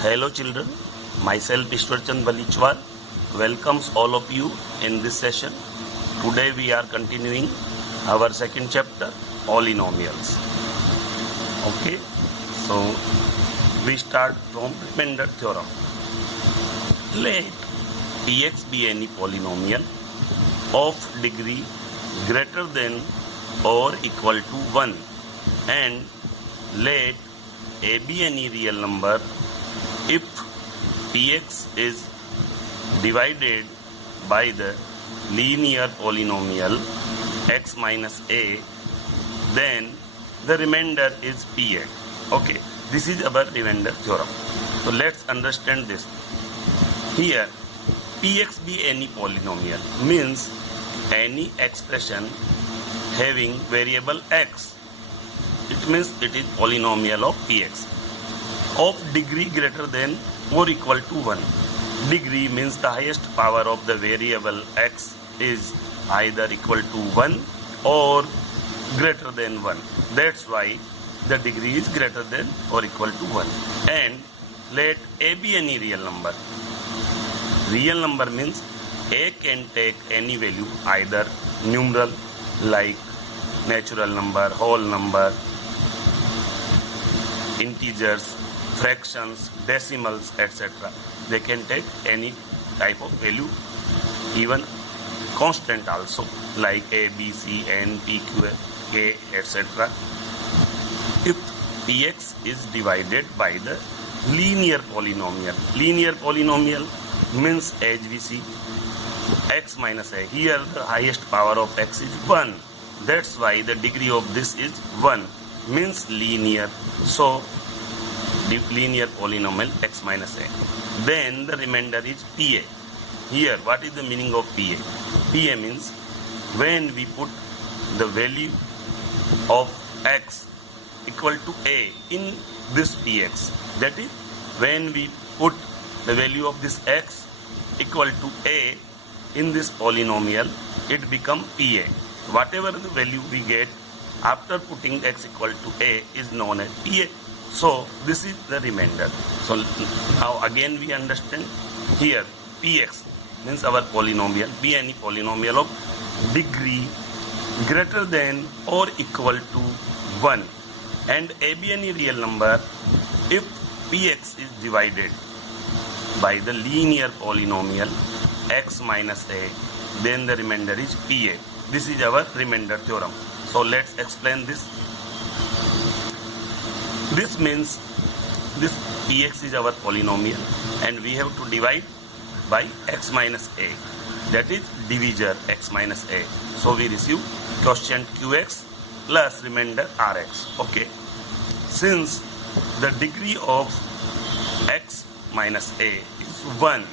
Hello children, myself Ishwarchand Balichwal welcomes all of you in this session. Today we are continuing our second chapter, polynomials. Okay, so we start from remainder theorem. Let Px be any polynomial of degree greater than or equal to 1 and let A be any real number if Px is divided by the linear polynomial x minus a, then the remainder is Pa. Okay, this is our remainder theorem. So let's understand this. Here, Px be any polynomial means any expression having variable x. It means it is polynomial of Px of degree greater than or equal to 1. Degree means the highest power of the variable x is either equal to 1 or greater than 1. That's why the degree is greater than or equal to 1. And let a be any real number. Real number means a can take any value, either numeral like natural number, whole number, integers, fractions, decimals, etc. They can take any type of value, even constant also, like a, b, c, n, p, q, k, etc. If Px is divided by the linear polynomial. Linear polynomial means, as we see, x minus a. Here the highest power of x is 1. That's why the degree of this is 1, means linear. So the linear polynomial x minus a. Then the remainder is Pa. Here, what is the meaning of Pa? Pa means when we put the value of x equal to a in this Px, that is, when we put the value of this x equal to a in this polynomial, it becomes Pa. Whatever the value we get after putting x equal to a is known as Pa. So this is the remainder. So now again we understand here Px means our polynomial, be any polynomial of degree greater than or equal to 1 and a be any real number if Px is divided by the linear polynomial x minus a, then the remainder is Pa. This is our remainder theorem. So let's explain this. This means this Px is our polynomial and we have to divide by x minus a. That is divisor x minus a. So we receive quotient qx plus remainder rx. Okay. Since the degree of x minus a is 1,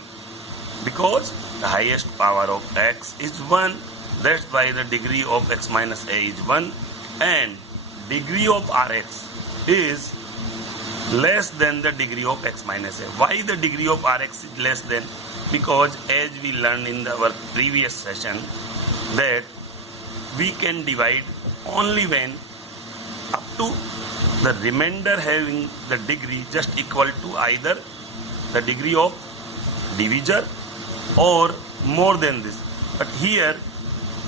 because the highest power of x is 1, that's why the degree of x minus a is 1 and degree of rx is less than the degree of x minus a. Why the degree of rx is less than? Because as we learned in our previous session that we can divide only when up to the remainder having the degree just equal to either the degree of divisor or more than this. But here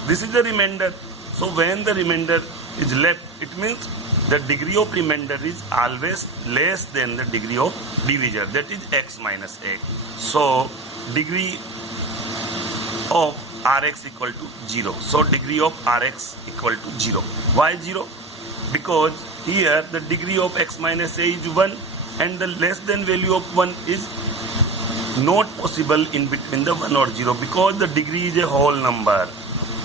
this is the remainder. So when the remainder is left, it means the degree of remainder is always less than the degree of divisor, that is x minus a. So degree of rx equal to 0. So degree of rx equal to 0. Why 0? Because here the degree of x minus a is 1 and the less than value of 1 is not possible in between the 1 or 0, because the degree is a whole number.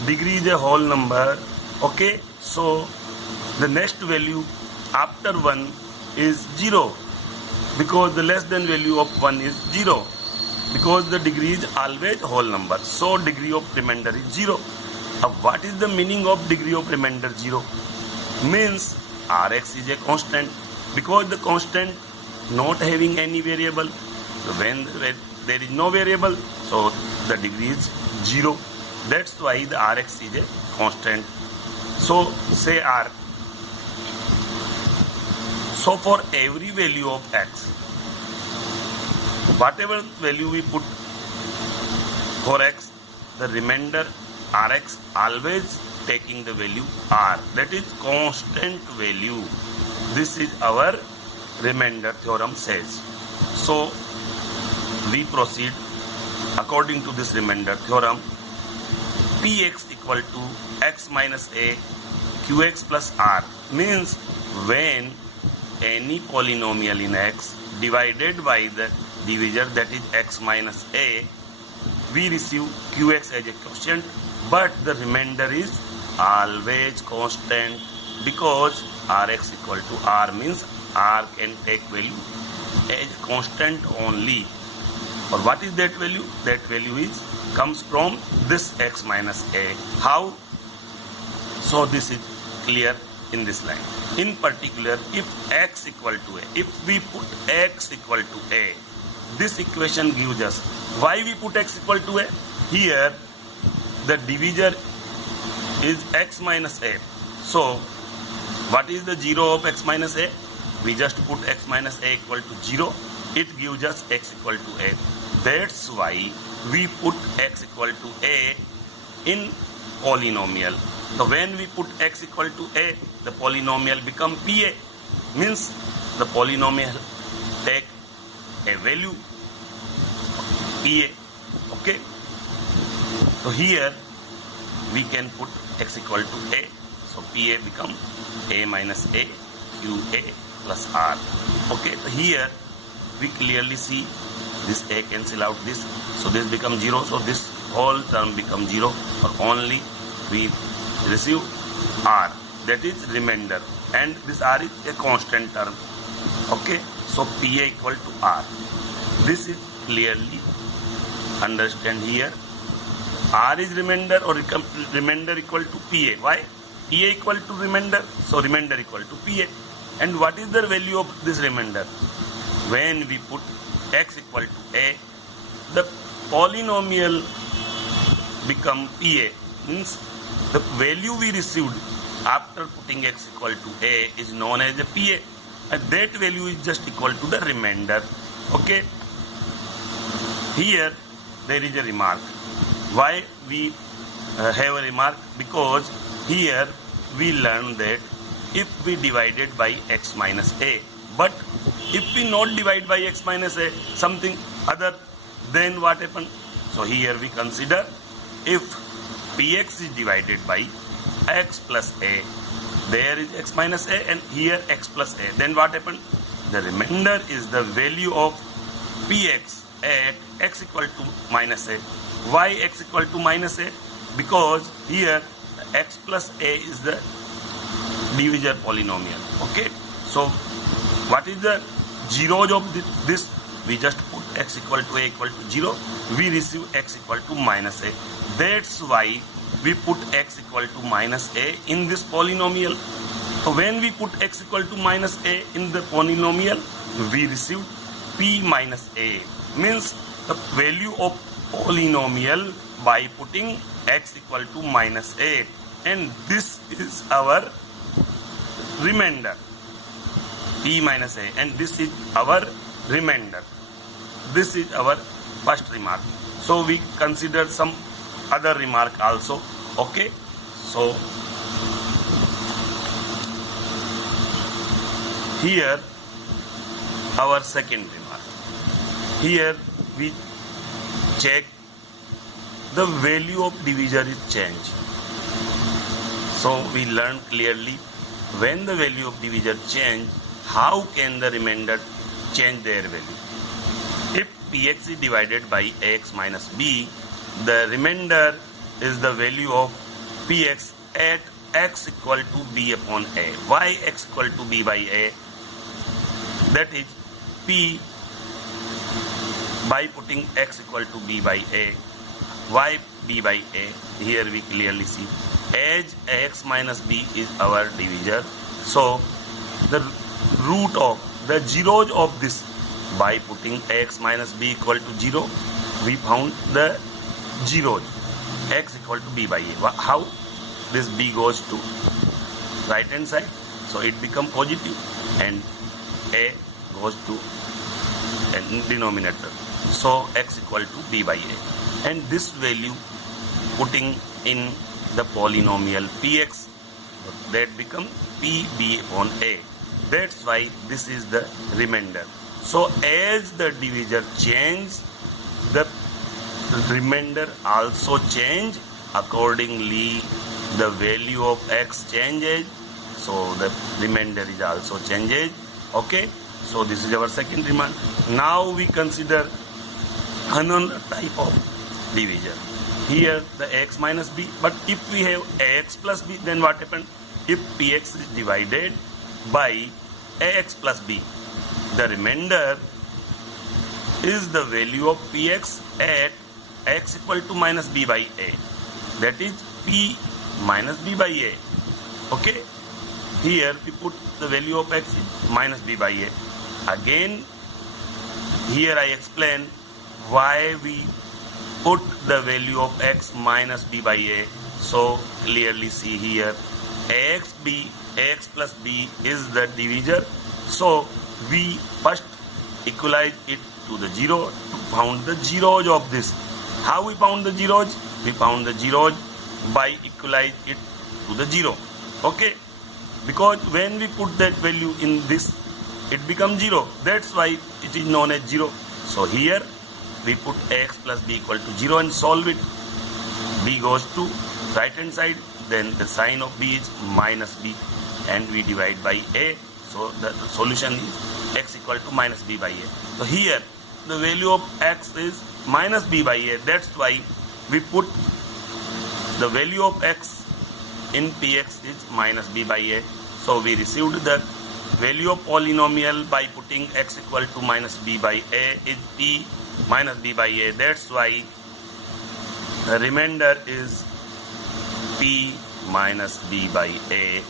Degree is a whole number. Okay, so the next value after 1 is 0, because the less than value of 1 is 0, because the degree is always whole number. So degree of remainder is 0. What is the meaning of degree of remainder 0? Means rx is a constant, because the constant not having any variable. So when there is no variable, so the degree is 0. That's why the rx is a constant. So say r. So for every value of x, whatever value we put for x, the remainder rx always taking the value r, that is constant value. This is our remainder theorem says. So we proceed according to this remainder theorem. Px equal to x minus a qx plus r means when any polynomial in x divided by the divisor, that is x minus a, we receive qx as a quotient, but the remainder is always constant because rx equal to r means r can take value as constant only. Or what is that value? That value is comes from this x minus a. How? So this is clear in this line. In particular, if x equal to a, if we put x equal to a, this equation gives us, why we put x equal to a? Here the divisor is x minus a. So what is the 0 of x minus a? We just put x minus a equal to 0. It gives us x equal to a. That's why we put x equal to a in polynomial. So when we put x equal to a, the polynomial become pa, means the polynomial take a value pa. Okay. So here we can put x equal to a. So pa become a minus a qa plus r. Okay. So here we clearly see this a cancel out this. So this becomes 0. So this whole term becomes 0. Or only we receive r, that is remainder, and this r is a constant term. Okay, so pa equal to r. This is clearly understand here. R is remainder or remainder equal to pa. Why? Pa equal to remainder, so remainder equal to pa. And what is the value of this remainder? When we put x equal to a, the polynomial become pa, means the value we received after putting x equal to a is known as a pa, and that value is just equal to the remainder. Okay. Here there is a remark. Why we have a remark? Because here we learn that if we divided by x minus a, but if we not divide by x minus a, something other, then what happen? So here we consider if px is divided by x plus a, there is x minus a and here x plus a, then what happened? The remainder is the value of px at x equal to minus a. Why x equal to minus a? Because here x plus a is the divisor polynomial. Okay, so what is the zeros of this? We just put x equal to a equal to 0. We receive x equal to minus a. That's why we put x equal to minus a in this polynomial. So when we put x equal to minus a in the polynomial, we receive p minus a, means the value of polynomial by putting x equal to minus a, and this is our remainder, p minus a, and this is our remainder. This is our first remark. So we consider some other remark also. Okay, so here our second remark. Here we check the value of divisor is changed. So we learn clearly when the value of divisor change, how can the remainder change their value? If px is divided by ax minus b, the remainder is the value of px at x equal to b upon a. Why x equal to b by a? That is p by putting x equal to b by a. Why b by a? Here we clearly see as ax minus b is our divisor. So the root of the zeros of this, by putting x minus b equal to 0, we found the zeros, x equal to b by a. How? This b goes to right hand side, so it become positive, and a goes to and denominator. So x equal to b by a. And this value putting in the polynomial px, that become pb upon a. That's why this is the remainder. So as the divisor change, the remainder also change. Accordingly, the value of x changes, so the remainder is also changes. Okay, so this is our second remand. Now we consider another type of divisor. Here the x minus b, but if we have ax plus b, then what happened? If px is divided by ax plus b, the remainder is the value of px at x equal to minus b by a. That is p minus b by a. Okay, here we put the value of x is minus b by a. Again, here I explain why we put the value of x minus b by a. So clearly see here, ax plus b is the divisor. So we first equalize it to the 0 to found the zeros of this. How we found the zeros? We found the zeros by equalize it to the 0. Okay, because when we put that value in this, it becomes 0. That's why it is known as 0. So here we put x plus b equal to 0 and solve it. B goes to right hand side, then the sign of b is minus b, and we divide by a. So the solution is x equal to minus b by a. So here the value of x is minus b by a. That's why we put the value of x in px is minus b by a. So we received the value of polynomial by putting x equal to minus b by a is p minus b by a. That's why the remainder is p minus b by a.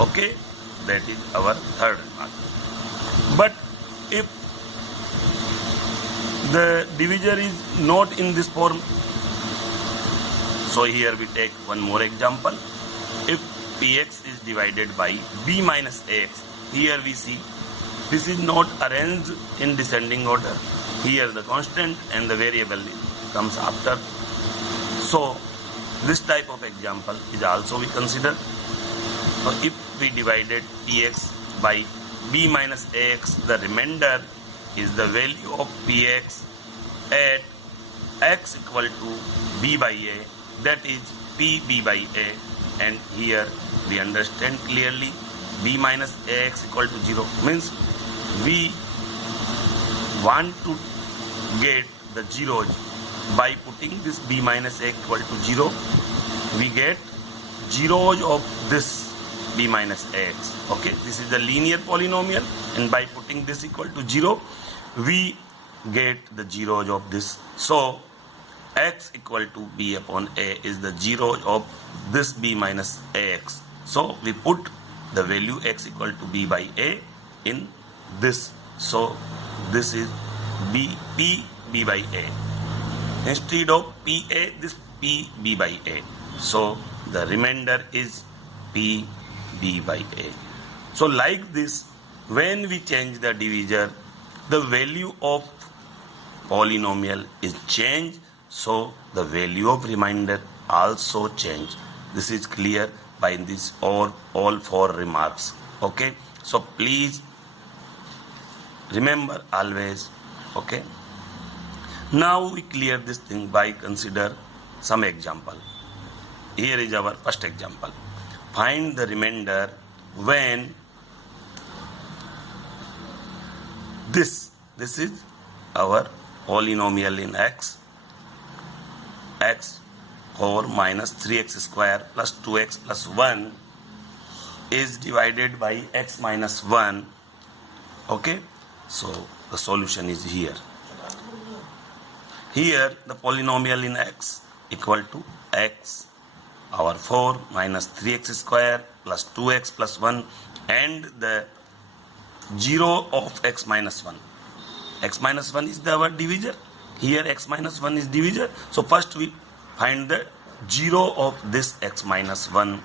Okay, that is our third remark. But if the divisor is not in this form, so here we take one more example. If px is divided by b minus ax, here we see this is not arranged in descending order. Here the constant and the variable comes after. So this type of example is also we consider. So if we divided px by b minus ax, the remainder is the value of px at x equal to b by a, that is pb by a. And here we understand clearly b minus ax equal to 0 means we want to get the zeros by putting this b minus a equal to 0. We get zeros of this b minus ax. Okay, this is the linear polynomial, and by putting this equal to 0, we get the zeros of this. So x equal to b upon a is the zeros of this b minus ax. So we put the value x equal to b by a in this. So this is p b by a. Instead of p a, this p b by a. So the remainder is p b by a. So like this, when we change the divisor, the value of polynomial is changed, so the value of remainder also change. This is clear by this all four remarks. Okay, so please remember always. Okay, now we clear this thing by consider some example. Here is our first example. Find the remainder when this is our polynomial in x 4 minus 3x square plus 2x plus 1 is divided by x minus 1. Okay, so the solution is here. Here the polynomial in x equal to x our 4 minus 3x square plus 2x plus 1 and the 0 of x minus 1. X minus 1 is our divisor. Here x minus 1 is divisor. So first we find the 0 of this x minus 1.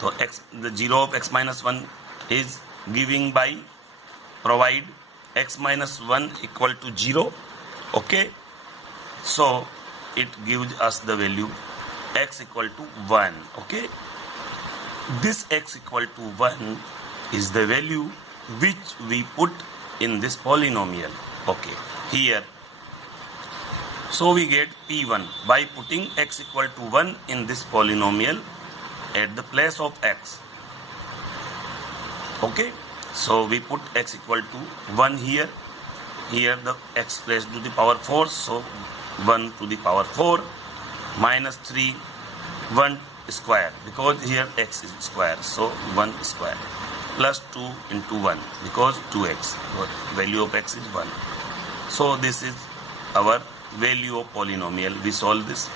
So the 0 of x minus 1 is giving by provide x minus 1 equal to 0. Okay, so it gives us the value x equal to 1. Okay, this x equal to 1 is the value which we put in this polynomial. Okay, here, so we get p1 by putting x equal to 1 in this polynomial at the place of x. Okay, so we put x equal to 1 here. Here the x raised to the power 4, so 1 to the power 4 minus 3, 1 square, because here x is square, so 1 square, plus 2 into 1, because 2x, value of x is 1. So this is our value of polynomial. We solve this.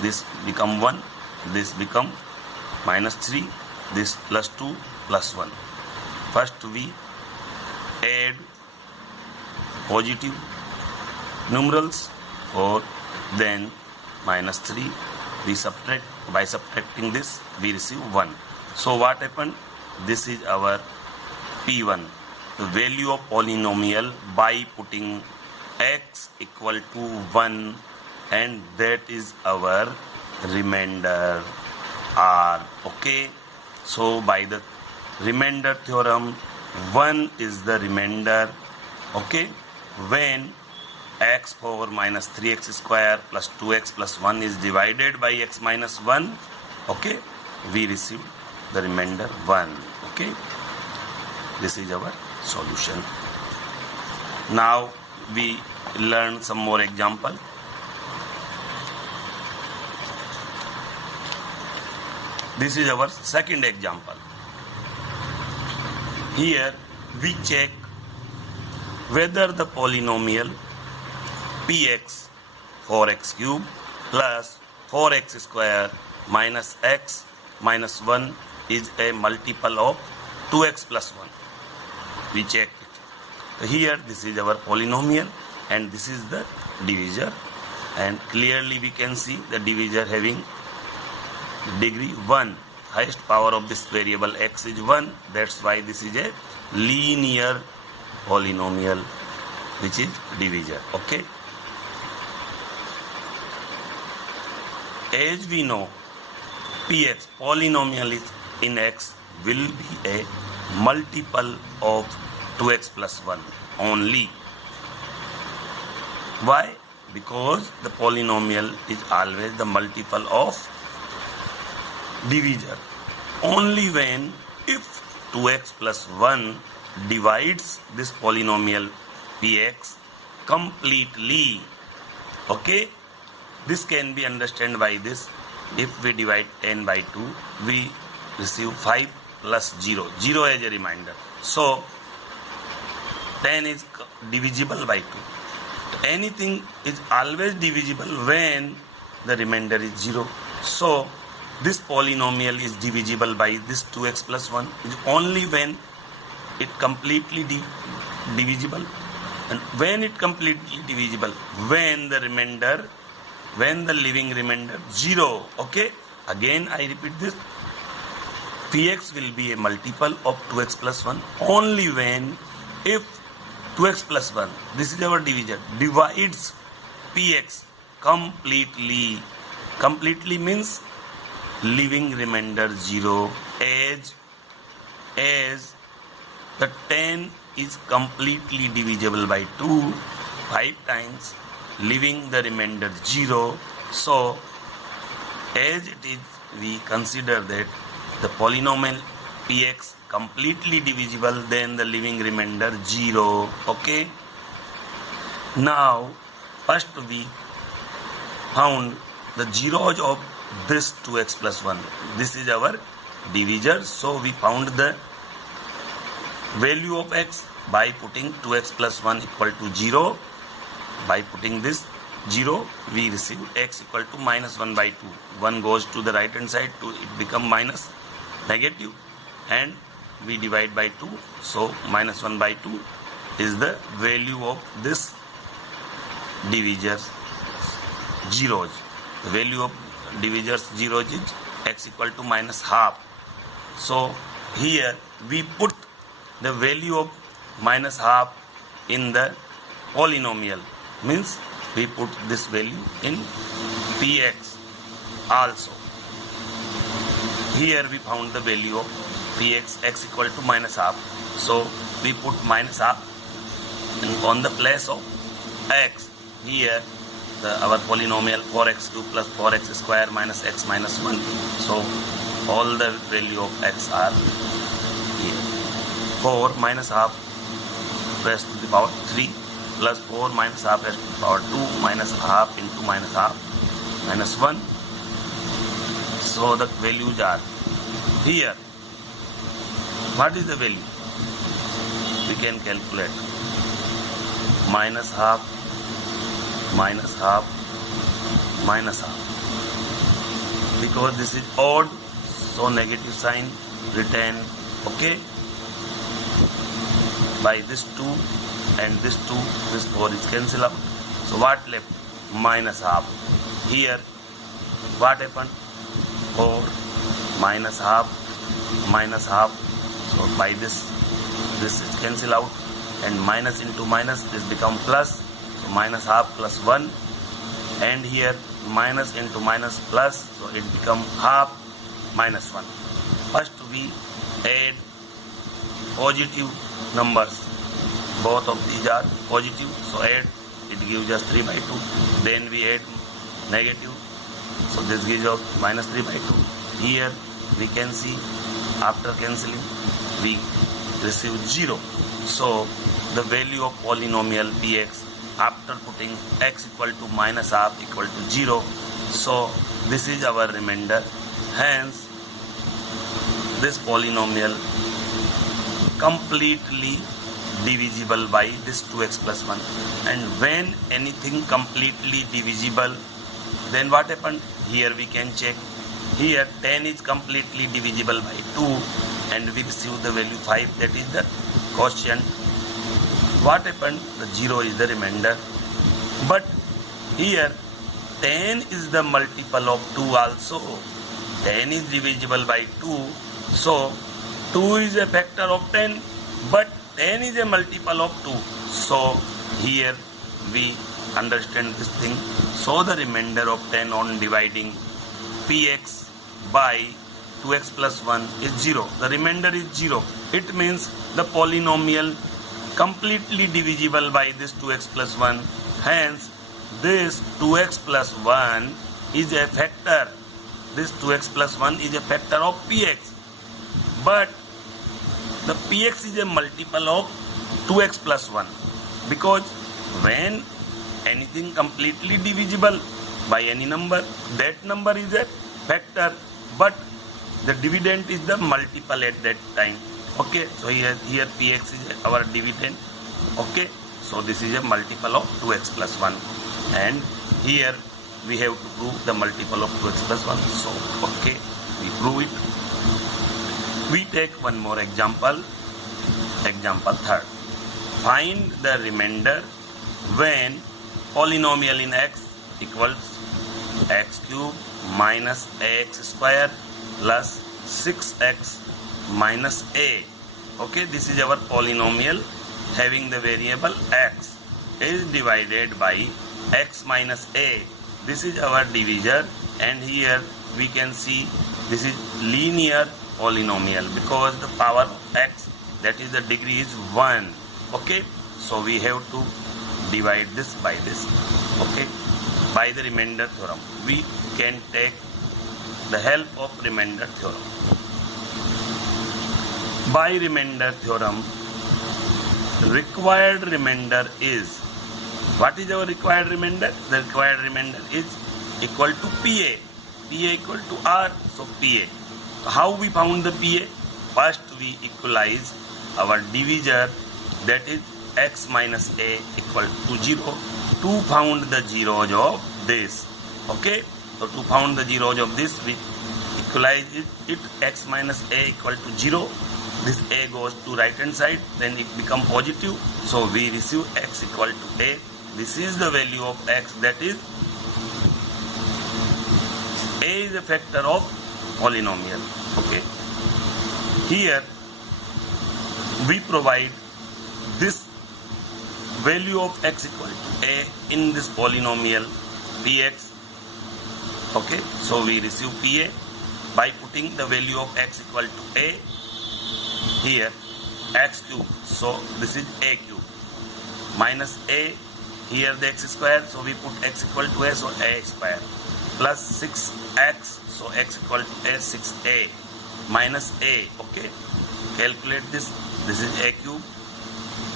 This become 1, this become minus 3, this plus 2 plus 1. First we add positive numerals 4, then minus 3. We subtract. By subtracting this, we receive 1. So what happened? This is our P1, the value of polynomial by putting x equal to 1, and that is our remainder R. Okay, so by the remainder theorem, 1 is the remainder. Okay, when x power minus 3x square plus 2x plus 1 is divided by x minus 1, okay, we receive the remainder 1. Okay, this is our solution. Now we learn some more example. This is our second example. Here we check whether the polynomial px 4x cube plus 4x square minus x minus 1 is a multiple of 2x plus 1. We check it. So here this is our polynomial and this is the divisor, and clearly we can see the divisor having degree 1. Highest power of this variable x is 1. That's why this is a linear polynomial which is divisor. Okay, as we know, px polynomial is in x will be a multiple of 2x plus 1 only. Why? Because the polynomial is always the multiple of divisor. Only when if 2x plus 1 divides this polynomial px completely. Okay, this can be understood by this. If we divide 10 by 2, we receive 5 plus 0. 0 as a reminder. So 10 is divisible by 2. Anything is always divisible when the remainder is 0. So this polynomial is divisible by this 2x plus 1 is only when it completely divisible. And when it completely divisible, when the remainder, when the living remainder 0. Okay, again I repeat this, px will be a multiple of 2x plus 1 only when if 2x plus 1, this is our divisor, divides px completely. Completely means living remainder 0, as the 10 is completely divisible by 2 5 times, leaving the remainder 0. So as it is, we consider that the polynomial px completely divisible, then the living remainder 0. Okay, now first we found the zeros of this 2x plus 1. This is our divisor, so we found the value of x by putting 2x plus 1 equal to 0. By putting this 0, we receive x equal to minus 1 by 2. 1 goes to the right hand side, 2 it become minus negative, and we divide by 2. So minus 1 by 2 is the value of this divisor zeros. The value of divisor's zeros is x equal to minus half. So here we put the value of minus half in the polynomial, means we put this value in px also. Here we found the value of px, x equal to minus half. So we put minus half on the place of x. Here our polynomial 4x cube plus 4x square minus x minus 1. So all the value of x are here. 4 minus half raised to the power 3 plus 4 minus half raised to the power 2 minus half into minus half minus 1. So the values are here. What is the value? We can calculate. Minus half, minus half, minus half. Because this is odd, so negative sign written. Okay. By this 2 and this 2, this 4 is cancelled out. So what left? Minus half. Here, what happened? 4 minus half, minus half. So by this is cancelled out, and minus into minus, this become plus. So minus half plus 1, and here minus into minus plus, so it become half minus 1. First we add positive numbers. Both of these are positive, so add, it gives us 3 by 2. Then we add negative, so this gives us minus 3 by 2. Here we can see after cancelling we receive 0. So the value of polynomial px after putting x equal to minus half equal to 0. So this is our remainder. Hence this polynomial completely divisible by this 2x plus 1. And when anything completely divisible, then what happened? Here we can check. Here 10 is completely divisible by 2, and we receive the value 5, that is the quotient. What happened? The 0 is the remainder. But here 10 is the multiple of 2 also. 10 is divisible by 2. So 2 is a factor of 10, but 10 is a multiple of 2. So here we understand this thing. So the remainder of 10 on dividing px by 2x plus 1 is 0. The remainder is 0. It means the polynomial completely divisible by this 2x plus 1. Hence this 2x plus 1 is a factor. This 2x plus 1 is a factor of px. But the px is a multiple of 2x plus 1. Because when anything completely divisible by any number, that number is a factor, but the dividend is the multiple at that time. Okay, so here px is our dividend. Okay, so this is a multiple of 2x plus 1, and here we have to prove the multiple of 2x plus 1. So okay, we prove it. We take one more example. Example 3rd. Find the remainder when polynomial in x equals x cube minus ax square plus 6x minus a. Okay, this is our polynomial having the variable x is divided by x minus a. This is our divisor, and here we can see this is linear polynomial because the power of x, that is the degree, is 1. Okay, so we have to divide this by this. Okay, by the remainder theorem we can take the help of remainder theorem. By remainder theorem, required remainder is, what is our required remainder? The required remainder is equal to PA. PA equal to R, so PA. How we found the PA? First we equalize our divisor, that is x minus a equal to 0, to found the zeros of this. Okay, so to found the zeros of this, we equalize it x minus a equal to 0. This a goes to right hand side, then it become positive, so we receive x equal to a. This is the value of x, that is a is a factor of polynomial. Okay, here we provide this value of x equal to a in this polynomial px. Okay, so we receive pa by putting the value of x equal to a here, x cube, so this is a cube, minus a here the x square, so we put x equal to a, so a square, plus 6x, so x equal to a, 6a minus a. Okay, calculate this is a cube,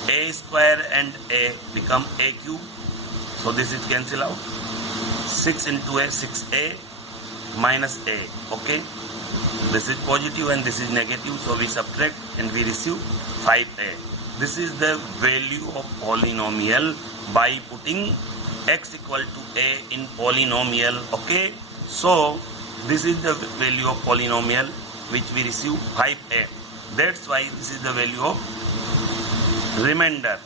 a square and a become a cube, so this is cancel out, 6 into a, 6a minus a. Okay, this is positive and this is negative, so we subtract and we receive 5a. This is the value of polynomial by putting x equal to a in polynomial. Okay, so this is the value of polynomial which we receive 5a. That's why this is the value of remainder.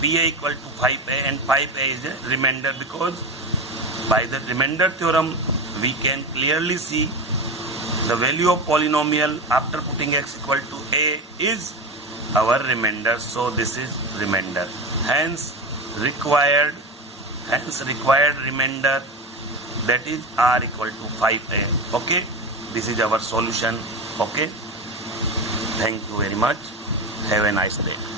pa equal to 5a, and 5a is a remainder, because by the remainder theorem we can clearly see the value of polynomial after putting x equal to a is our remainder, so this is remainder. Hence required remainder, that is r equal to 5a. Okay, this is our solution. Okay, thank you very much. Have a nice day.